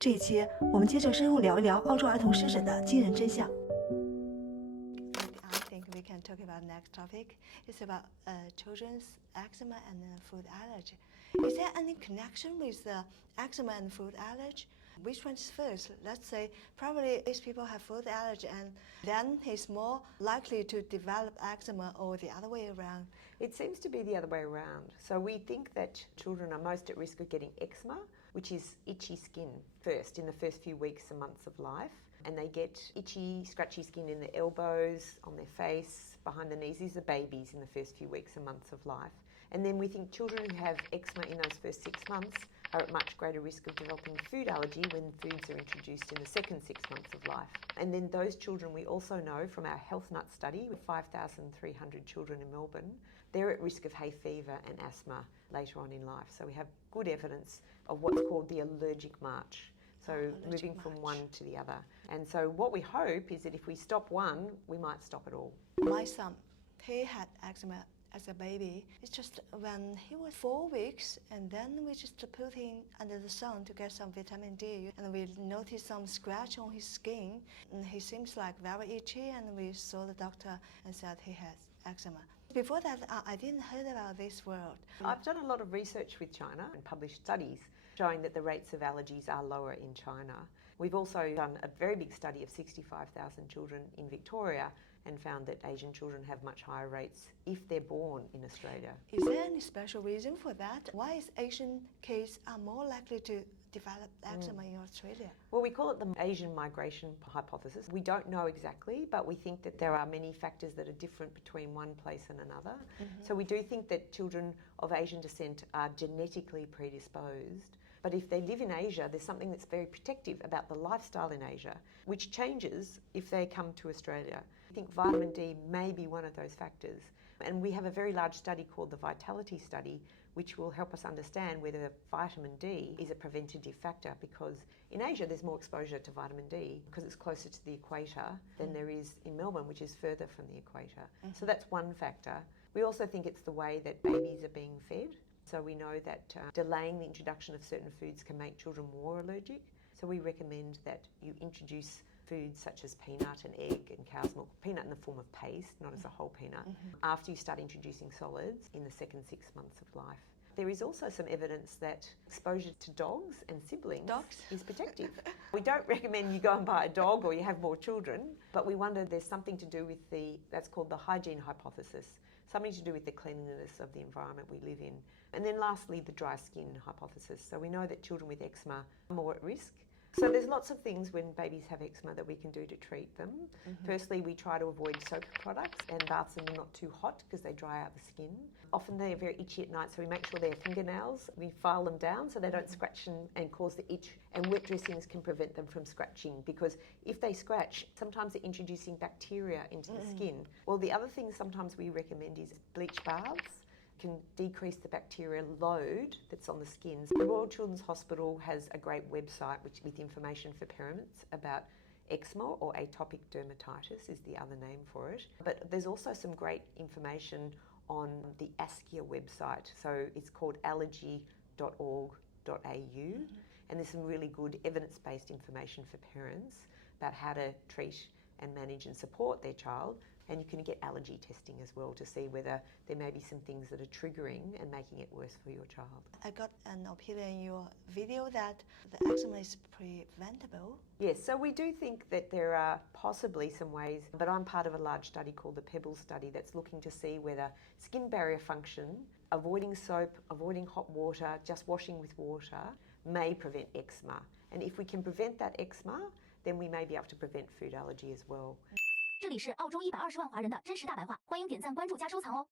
这一期我们接着深入聊一聊澳洲儿童湿疹的惊人真相。I think we can talk about next topic. It's about children's eczema and food allergy. Is there any connection with eczema and food allergy? Which one's first? Let's say probably these people have food allergy and then he's more likely to develop eczema or the other way around. It seems to be the other way around. So we think that children are most at risk of getting eczema, which is itchy skin first in the first few weeks and months of life. And they get itchy, scratchy skin in their elbows, on their face, behind the knees. These are babies in the first few weeks and months of life. And then we think children who have eczema in those first 6 months are at much greater risk of developing food allergy when foods are introduced in the second 6 months of life. And then those children we also know from our Health Nut study with 5,300 children in Melbourne, they're at risk of hay fever and asthma later on in life. So we have good evidence of what's called the allergic march. So moving from one to the other. And so what we hope is that if we stop one, we might stop it all. My son, he had eczema as a baby. It's just when he was 4 weeks, and then we just put him under the sun to get some vitamin D, and we noticed some scratch on his skin, and he seems like very itchy, and we saw the doctor and said he has eczema. Before that, I didn't heard about this word. I've done a lot of research with China and published studies showing that the rates of allergies are lower in China. We've also done a very big study of 65,000 children in Victoria and found that Asian children have much higher rates if they're born in Australia. Is there any special reason for that? Why is Asian kids are more likely to develop eczema in Australia? Well, we call it the Asian migration hypothesis. We don't know exactly, but we think that there are many factors that are different between one place and another. So we do think that children of Asian descent are genetically predisposed. But if they live in Asia, there's something that's very protective about the lifestyle in Asia, which changes if they come to Australia. I think vitamin D may be one of those factors. And we have a very large study called the Vitality Study, which will help us understand whether vitamin D is a preventative factor, because in Asia there's more exposure to vitamin D because it's closer to the equator than there is in Melbourne, which is further from the equator. So that's one factor. We also think it's the way that babies are being fed. So we know that delaying the introduction of certain foods can make children more allergic. So we recommend that you introduce foods such as peanut and egg and cow's milk, peanut in the form of paste, not as a whole peanut, after you start introducing solids in the second 6 months of life. There is also some evidence that exposure to dogs and siblings is protective. We don't recommend you go and buy a dog or you have more children, but we wonder there's something to do with that's called the hygiene hypothesis, something to do with the cleanliness of the environment we live in. And then lastly, the dry skin hypothesis. So we know that children with eczema are more at risk. So there's lots of things when babies have eczema that we can do to treat them. Firstly, we try to avoid soap products and baths them are not too hot because they dry out the skin. Often they're very itchy at night, so we make sure their fingernails, we file them down so they don't scratch and cause the itch. And wet dressings can prevent them from scratching, because if they scratch, sometimes they're introducing bacteria into the skin. Well, the other thing sometimes we recommend is bleach baths. Can decrease the bacterial load that's on the skin. The Royal Children's Hospital has a great website with information for parents about eczema, or atopic dermatitis is the other name for it. But there's also some great information on the ASCIA website. So it's called allergy.org.au, and there's some really good evidence-based information for parents about how to treat and manage and support their child. And you can get allergy testing as well to see whether there may be some things that are triggering and making it worse for your child. I got an opinion in your video that the eczema is preventable. Yes, so we do think that there are possibly some ways, but I'm part of a large study called the Pebbles study that's looking to see whether skin barrier function, avoiding soap, avoiding hot water, just washing with water, may prevent eczema. And if we can prevent that eczema, then we may be able to prevent food allergy as well. 这里是澳洲120万华人的真实大白话，欢迎点赞、关注加收藏哦。